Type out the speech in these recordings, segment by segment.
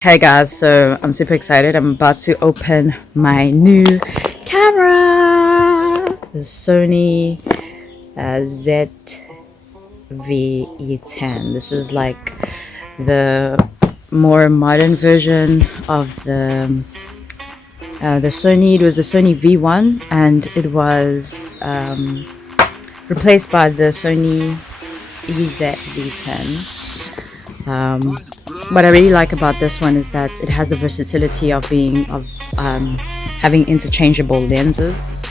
Hey guys, so I'm super excited. I'm about to open my new camera, the Sony ZV-E10. This is like the more modern version of the Sony. It was the Sony V1 and it was replaced by the Sony EZ-V10. What I really like about this one is that it has the versatility of having interchangeable lenses.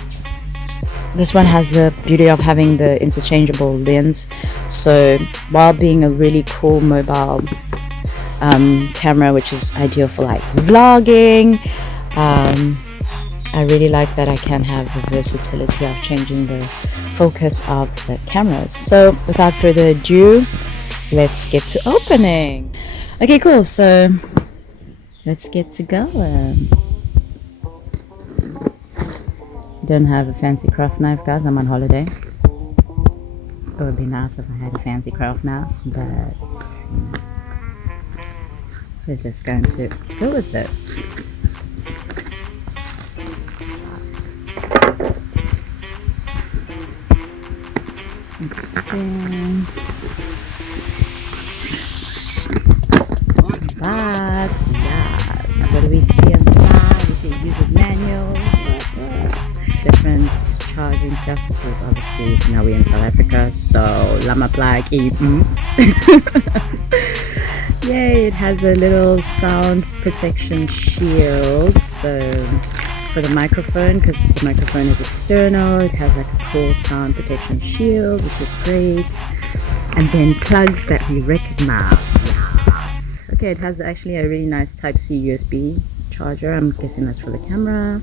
This one has the beauty of having the interchangeable lens, so while being a really cool mobile camera, which is ideal for like vlogging, I really like that I can have the versatility of changing the focus of the cameras. So without further ado, let's get to opening. Okay, cool, so let's get to going. Don't have a fancy craft knife, guys. I'm on holiday. It would be nice if I had a fancy craft knife, but we're just going to go with this. Let's see. But yes, what do we see inside? We see user's manual, different charging surfaces. Obviously, now we're in South Africa, so llama plug. Yay! It has a little sound protection shield. So for the microphone, because the microphone is external, it has like a cool sound protection shield, which is great. And then plugs that we recognize. Okay, it has actually a really nice Type-C USB charger. I'm guessing that's for the camera,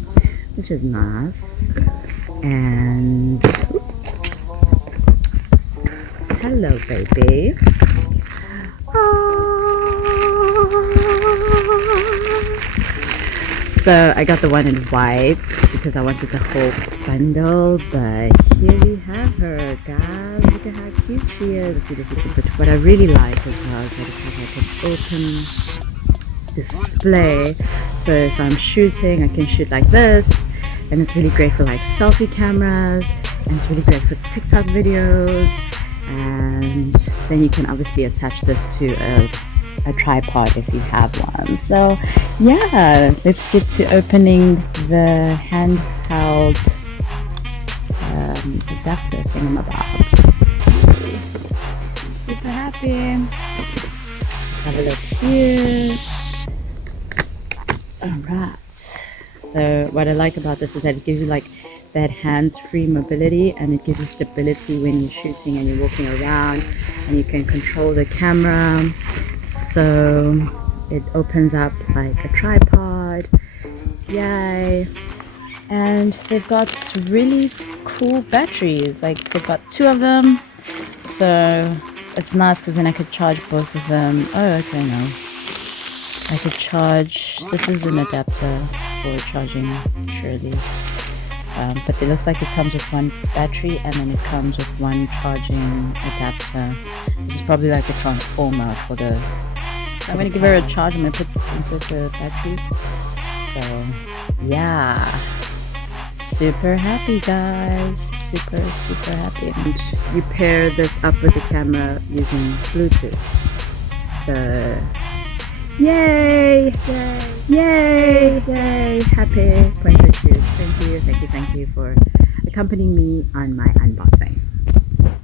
which is nice. And hello, baby. So I got the one in white because I wanted the whole bundle, but here we have her, guys. Look at how cute she is. See, this is super. What I really like as well is that it has like an open display, so if I'm shooting, I can shoot like this, and it's really great for like selfie cameras, and it's really great for TikTok videos. And then you can obviously attach this to a tripod if you have one. So yeah, let's get to opening the handheld adapter thingamabobs. Super happy. Have a look here. Alright, so what I like about this is that it gives you like that hands-free mobility, and it gives you stability when you're shooting and you're walking around, and you can control the camera. So it opens up like a tripod. Yay. And they've got really cool batteries, like they've got 2 of them, so it's nice because then I could charge both of them. Oh, okay, no, I could charge, this is an adapter for charging surely, but it looks like it comes with 1 battery and then it comes with 1 charging adapter. This is probably like a transformer for the, I'm going to give her a charge. I'm going to insert the battery. So yeah, super happy, guys. Super happy. And you pair this up with the camera using Bluetooth. So yay, happy. Thank you for accompanying me on my unboxing.